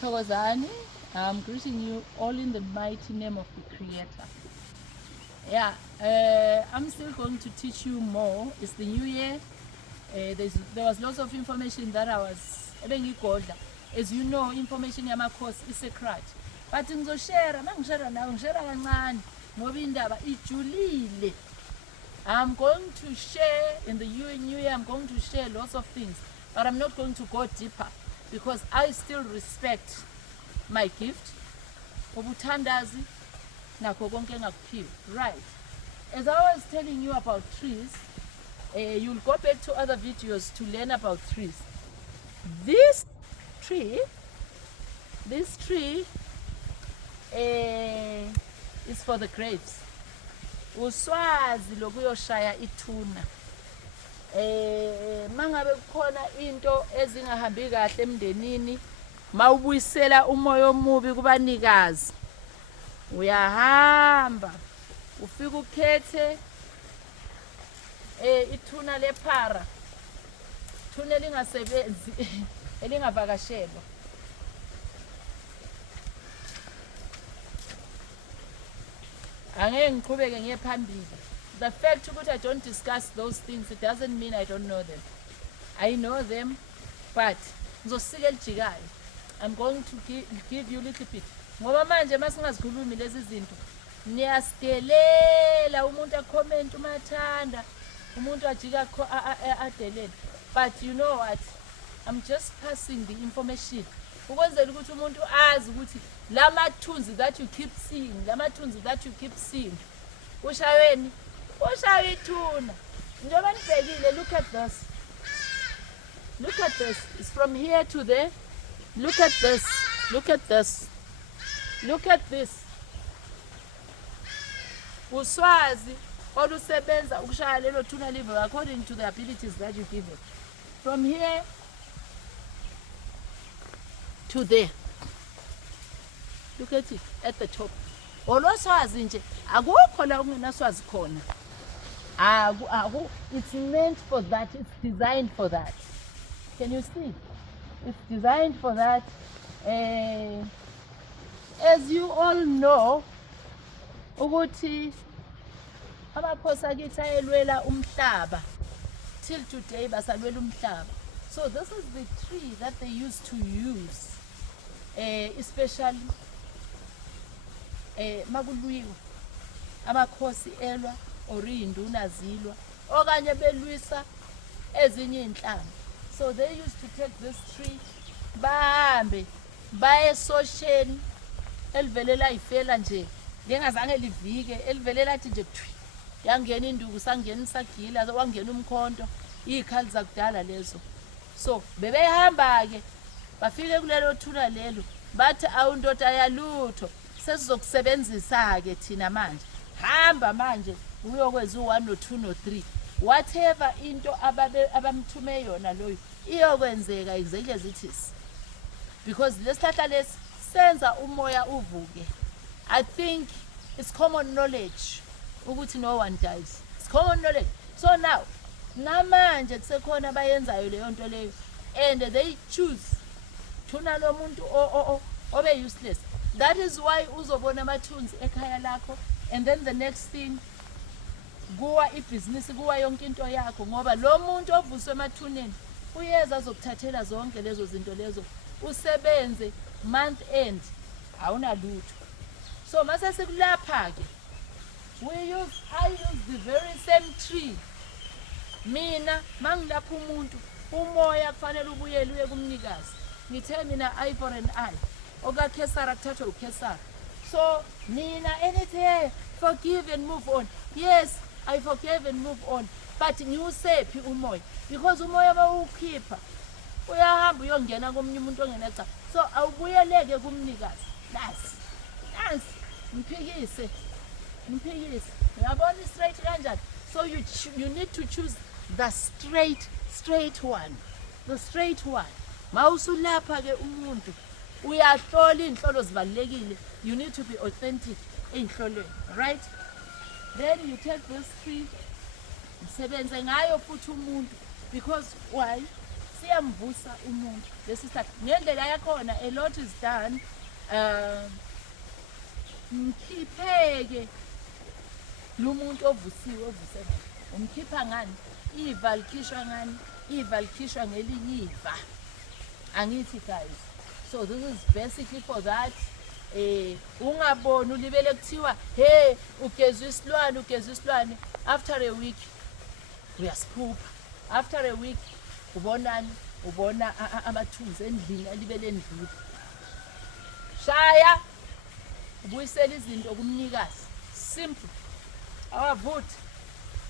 Thokozani, I'm greeting you all in the mighty name of the Creator. Yeah, I'm still going to teach you more. It's the new year. There was lots of information that I was ebengigodla. As you know, information yamakhosi is secret. But ngizoshare, mangishare nawe ngishare kancane ngoba indaba ijulile. I'm going to share in the new year, I'm going to share lots of things, but I'm not going to go deeper because I still respect my gift. Ubuthandazi nakho konke engakuphiwe. Right. As I was telling you about trees, you'll go back to other videos to learn about trees. This tree is for the grapes. Uswazi lokuyoshaya ithuna. Mangabe kukhona into ezingahambi kahle emndenini, mawubuyisela umoya omubi kubanikazi. Uyahamba ufika ukhethe ithuna lephara. Ithuna elingasebenzi elingavakashelwa. Angeke ngiqhubeke ngiye phambili. The fact that I don't discuss those things, it doesn't mean I don't know them. I know them, but ngizosika elijikayo. I'm going to give you a little bit. Ngoba manje masingazikhulumi lezi zinto, niyasidelela umuntu acomment umathanda, umuntu ajika adelele. But you know what? I'm just passing the information. Ukwenzela ukuthi umuntu azi ukuthi lamathunzi that you keep seeing, ushaweni ushaye ithuna njengoba nibhekile. Look at this, it's from here to there. Look at this. Uswazi olusebenza ukushaya lelo thuna live according to the abilities that you give it. From here to there. Look at it at the top. Oloswazi nje akukho la ungenaswazi khona. It's meant for that. It's designed for that. Can you see? It's designed for that. As you all know, ukuthi amakhosi akithi ayelwela umhlaba. Till today basalwela umhlaba. So this is the tree that they used to use, especially makulwiwa amakhosi elwa or induna zilwa okanye belwisa ezinye inhlanga. So they used to take this tree bahambe baye esosheni elivelela ifela nje lengazange livike, elivelela athi nje yangena induku sangena isagila wangena umkhonto, izikhali zakudala lezo. So bebehamba ke bafike kulelo thuna lelo bathi awundoda yalutho sesizokusebenzisa ke thina manje. Hamba manje uyokwenza u1 no2 no3, whatever into abamthume yona loyo iyokwenzeka exactly as it is, because lesihlatha lesi senza umoya uvuke. I think it's common knowledge ukuthi no one dies. It's common knowledge. So now namanje kusekhona bayenzayo leyo nto leyo, and they choose thuna lo muntu obe useless. That is why uzobona amathunzi ekhaya lakho, and then the next thing kuwa ibhizinisi kuwa yonke into yakho, ngoba lo muntu ovuswe emathuneni uyeza azokuthathela zonke lezo zinto lezo, usebenze month end awunalutho. So mase sikulapha ke I use the very same tree. Mina mangilapha umuntu umoya kufanele ubuyele uye kumnikazi. Ngithe mina eye for an eye, okaKhesara kuthathwe uKhesara. So mina anything forgive and move on. Yes, I forgive and move on, but ngiwusephi umoya, because umoya bawukhipha uyahamba uyongena komunye umuntu ongenecha. So awubuyeleke kumnikazi. Nasi mphikise uyabona straight kanjani. So you need to choose the straight one, the straight one. Mawusulapha ke umuntu uyahlola inhlolo zibalekile. You need to be authentic einhlolweni, right? Then you take this tree, usebenze ngayo futhi umuntu, because why? siyamvusa umuntu lesithathu ngendlela yakhona. A lot is done. Mkhipheke lo muntu ovusiwe ovuse ngayo, umkhipha ngani? Iva likhishwa ngani? Iva likhishwa ngelinye iva, angithi guys. So this is basically for that. Ungaboni ulibele kuthiwa hey ugezwe isilwane, after a week uyasiphupha, after a week ubonani? Ubona amathunzi endlini alibele endlini. Shaya ubuyisela izinto kumnikazi, simple. Awavuthi